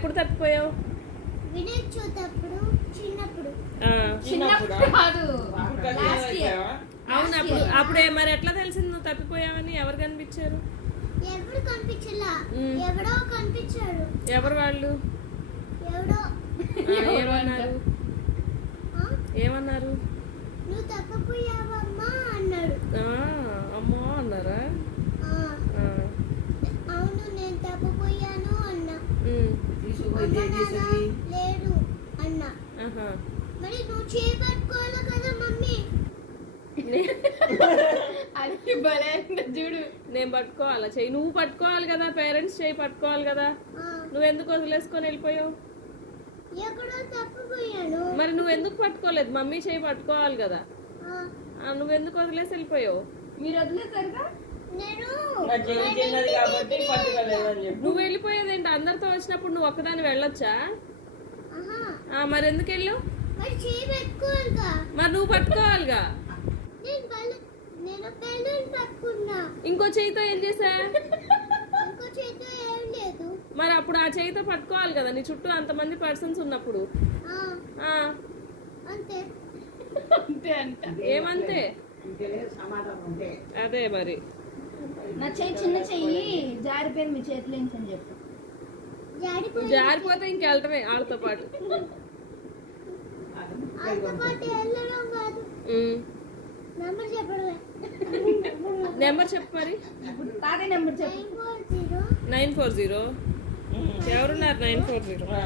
ఎప్పుడు తప్పిపోయావు? వినాయక చవితి అప్పుడు చిన్నప్పుడు కాదు లాస్ట్ ఇయర్. అవును. అప్పుడే మరి ఎట్లా తెలిసింది నువ్వు తప్పిపోయావని? ఎవరు కనిపించారు? ఎవరు కనిపించలా, ఎవడో కనిపించాడు. ఎవరు వాళ్ళు? ఎవడో ఏమన్నారు? ఏమన్నారు? నువ్వు తప్పిపోయావమ్మా అన్నాడు. అమ్మో అన్నారా? అవును నేను తప్పిపోయాను అన్నా. లేదు అన్నా. మరి నువ్వు చేయి పట్టుకోవాలి కదా మమ్మీ. అది భలే చూడు. నేను పట్టుకోవాలా చెయ్యి? నువ్వు పట్టుకోవాలి కదా, పేరెంట్స్ చేయి పట్టుకోవాలి కదా. నువ్వెందుకు వదిలేసుకొని వెళ్ళిపోయావు? ఎక్కడో తప్పిపోయాను. మరి నువ్వెందుకు పట్టుకోలేదు? మమ్మీ చేయి పట్టుకోవాలి కదా. నువ్వెందుకు వదిలేసి వెళ్ళిపోయావు? మీరు వదిలేసారుగా. నేను నువ్వు వెళ్ళిపోయేది ఏంటి? అందరితో వచ్చినప్పుడు నువ్వు ఒక్కదాన్ని వెళ్ళొచ్చా? మరి ఎందుకు వెళ్ళు? మరి చేయి పెట్టుకోవాలిగా. మరి నువ్వు పట్టుకోవాలిగా. నేను బెలూన్ పట్టుకున్నా. ఇంకో చేయితో ఏం చేసా? ఇంకో చేతితో ఏం లేదు. మరి అప్పుడు ఆ చేయితో పట్టుకోవాలి కదా, నీ చుట్టూ అంతమంది పర్సన్స్ ఉన్నప్పుడు. అంతే అంతే అంట. ఏమంతే? అదే మరి. నా చెయ్యి చిన్న చెయ్యి జారిపోయింది మీ చేతిలో అని చెప్పు. జారిపోతే ఇంకెళ్ళటమే వాళ్ళతో పాటు. వెళ్ళడం కాదు, నెంబర్ చెప్పడమే. నెంబర్ చెప్పు మరి. తాగే నెంబర్ చెప్పు. 940. 940. ఎవరున్నారు 940?